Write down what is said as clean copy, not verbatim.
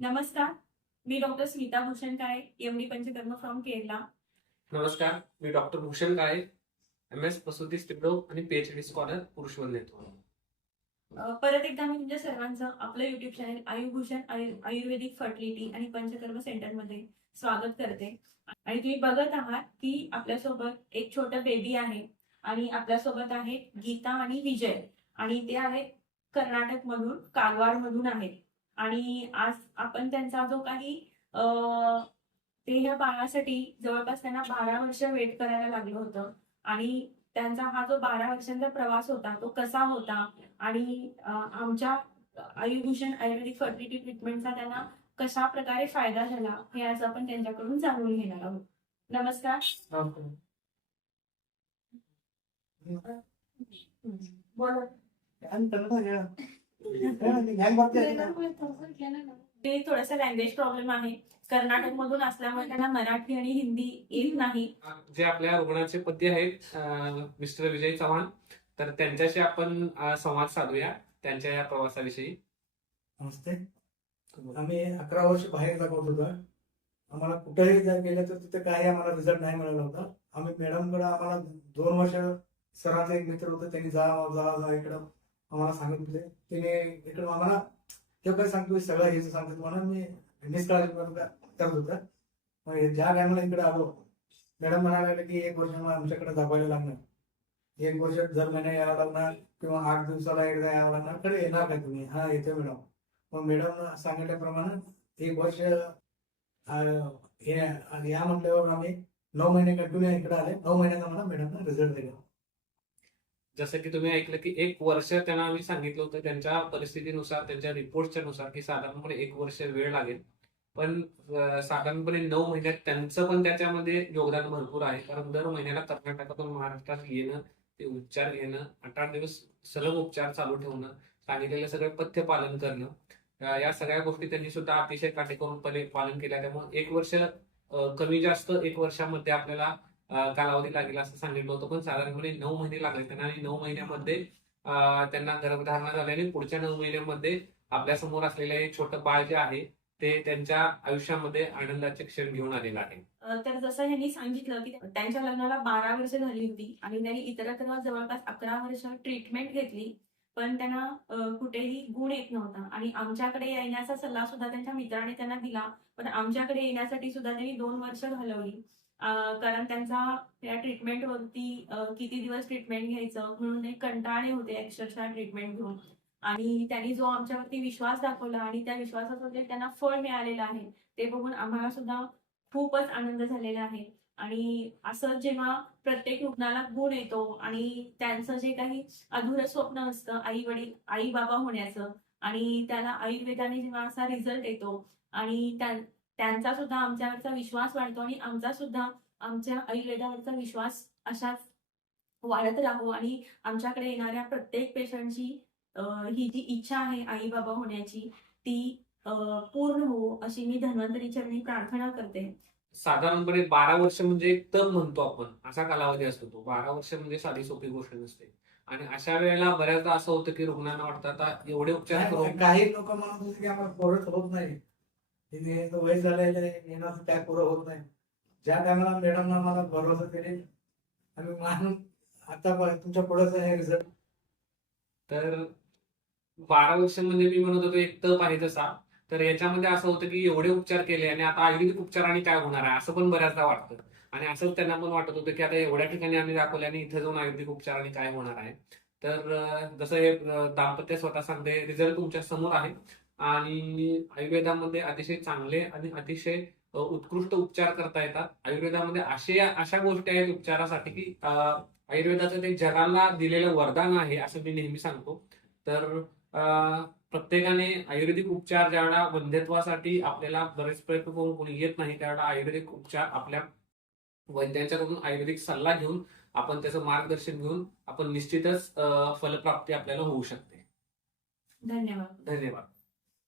नमस्कार, मी doctor Smita Bhushan Kale, MD Panchakarma from Kerala. नमस्कार, मी डॉक्टर भूषण काळे, MS प्रसूती स्त्रीरोग आणि PhD स्कॉलर, पुरुष वैद्यत्व. परत एकदा मी तुमच्या सर्वांचं आपलं युट्यूब चॅनल आयुभूषण आयुर्वेदिक फर्टिलिटी आणि पंचकर्म सेंटरमध्ये स्वागत करते. आणि तुम्ही बघत आहात की आपल्यासोबत एक छोटं बेबी आहे आणि आपल्यासोबत आहेत गीता आणि विजय, आणि ते आहेत कर्नाटक मधून, कागवाड मधून आहेत. आणि आज आपण त्यांचा जो काही ते ह्या बाळासाठी जवळपास त्यांना 12 वर्ष वेट करायला लागलं होतं, आणि त्यांचा हा जो 12 वर्षांचा प्रवास होता तो कसा होता, आणि आमच्या आयुभूषण आयुर्वेदिक फर्टिलिटी ट्रीटमेंटचा त्यांना कशा प्रकारे फायदा झाला हे आज आपण त्यांच्याकडून जाणून घेणार आहोत. नमस्कार. बोला. ते थोडासा लँग्वेज प्रॉब्लेम आहे. कर्नाटक मधून असल्यामुळे त्यांना मराठी आणि हिंदी येत नाही. जे आपल्या रुग्णाचे पती आहेत मिस्टर विजय चव्हाण, तर त्यांच्याशी आपण संवाद साधूया त्यांच्या या प्रवासाविषयी. नमस्ते. आम्ही 11 वर्ष बाहेर दाखवत होतो. आम्हाला कुठेही जर गेलं तर तिथे काही आम्हाला रिझल्ट नाही मिळाला होता. आम्ही मॅडमकडे आम्हाला 2 वर्ष सरांचा एक मित्र होता, त्यांनी जा इकडं आम्हाला सांगत होते. त्याने इकडं आम्हाला ते काय सांगतो सगळं हे सांगतो मला, मी निष्काळजी करत होता. मग ज्या टायमाला इकडे आलो, मॅडम म्हणायला की 1 वर्ष मला आमच्याकडे दाखवायला लागणार, 1 वर्ष दर महिन्यात यावं लागणार किंवा 8 दिवसाला एकदा यावं लागणार. कडे येणार का तुम्ही? हा येतो मॅडम. मग मॅडम सांगितल्याप्रमाणे 1 वर्ष या म्हटल्यावर आम्ही 9 महिने कंटिन्यू इकडे आले. 9 महिन्यात आम्हाला मॅडमला रिझल्ट दिला. जसं की तुम्ही ऐकलं की 1 वर्ष त्यांना आम्ही सांगितलं होतं, त्यांच्या परिस्थितीनुसार, त्यांच्या रिपोर्टच्या नुसार की साधारणपणे 1 वर्ष वेळ लागेल. पण साधारणपणे 9 महिन्यात त्यांचं पण त्याच्यामध्ये योगदान भरपूर आहे. कारण दर महिन्याला कर्नाटकातून महाराष्ट्रात येणं, ते उपचार घेणं, 8 दिवस सलग उपचार चालू ठेवणं, सांगितलेलं सगळं पथ्य पालन करणं, या सगळ्या गोष्टी त्यांनी सुद्धा अतिशय काटेकोरपणे पालन केल्या. त्यामुळे 1 वर्ष कमी जास्त 1 वर्षामध्ये आपल्याला कालावधी लागेल असं सांगितलं होतं, पण साधारणपणे 9 महिने लागले त्यांना. आणि 9 महिन्यामध्ये त्यांना गर्भधारणा झाल्याने पुढच्या 9 महिन्यामध्ये आपल्या समोर असलेलं एक छोटं बाळ जे आहे ते त्यांच्या आयुष्यामध्ये आनंदाचे क्षण घेऊन आलेलं आहे. तर जसं ह्यांनी सांगितलं की त्यांच्या लग्नाला 12 वर्ष झाली होती आणि त्यांनी इतरत्र जवळपास 11 वर्ष ट्रीटमेंट घेतली, पण त्यांना कुठेही गुण येत नव्हता. आणि आमच्याकडे येण्याचा सल्ला सुद्धा त्यांच्या मित्राने त्यांना दिला, पण आमच्याकडे येण्यासाठी सुद्धा त्यांनी 2 वर्ष घालवली. कारण त्यांचा या ट्रीटमेंटवरती किती दिवस ट्रीटमेंट घ्यायचं म्हणून ते कंटाळले होते अक्षरशः ट्रीटमेंट घेऊन. आणि त्यांनी जो आमच्यावरती विश्वास दाखवला आणि त्या विश्वासाचं जे त्यांना फळ मिळालेलं आहे ते बघून आम्हाला सुद्धा खूपच आनंद झालेला आहे. आणि असं जेव्हा प्रत्येक रुग्णाला गुण येतो आणि त्यांचं जे काही अधुरं स्वप्न असतं आई बाबा होण्याचं, आणि त्याला आयुर्वेदाने जेव्हा असा रिझल्ट येतो आणि त्यांचा सुद्धा आमच्यावरचा विश्वास वाढतो, आणि आमचा सुद्धा आमच्या आयुर्वेदावरचा विश्वास अशाच वाढत राहो, आणि आमच्याकडे येणाऱ्या प्रत्येक पेशंटची ही जी इच्छा आहे आई बाबा होण्याची ती पूर्ण हो अशी मी धन्वंतरी चरणी प्रार्थना करते. साधारणपणे 12 वर्ष म्हणजे एक तप म्हणतो आपण, असा कालावधी असतो तो. 12 वर्ष म्हणजे साधी सोपी गोष्ट नसते. आणि अशा वेळेला बऱ्याचदा असं होतं की रुग्णांना वाटतं आता एवढे उपचार करून काही लोक म्हणत होते की आम्हाला पोरच होत नाही, वय झालेलं येणार काय पोरं होत नाही. ज्या टायमाला मॅडमना मला भरोसा केले आम्ही मानून आता तुमच्या पुढेच आहे रिझल्ट. तर 12 वर्ष म्हणजे मी म्हणत होतो एक तप आहे तसा. तर याच्यामध्ये असं होतं की एवढे उपचार केले आणि आता आयुर्वेदिक उपचाराने काय होणार आहे असं पण बऱ्याचदा वाटतं. आणि असंच त्यांना पण वाटत होतं की आता एवढ्या ठिकाणी आम्ही दाखवले आणि इथे जाऊन आयुर्वेदिक उपचाराने काय होणार आहे. तर जसं हे दाम्पत्य स्वतः सांगते, रिझल्ट तुमच्या समोर आहे. आणि आयुर्वेदामध्ये अतिशय चांगले आणि अतिशय उत्कृष्ट उपचार करता येतात. आयुर्वेदामध्ये अशा गोष्टी आहेत उपचारासाठी की आयुर्वेदाचं ते जगाला दिलेलं वरदान आहे असं मी नेहमी सांगतो. तर प्रत्येकाने आयुर्वेदिक उपचार ज्यावेळेला वंध्यत्वासाठी आपल्याला बरेच प्रयत्न करून कोणी येत नाही, त्यावेळेला आयुर्वेदिक उपचार आपल्या वैद्यांच्याकडून आयुर्वेदिक सल्ला घेऊन आपण त्याचं मार्गदर्शन घेऊन आपण निश्चितच फलप्राप्ती आपल्याला होऊ शकते. धन्यवाद. धन्यवाद.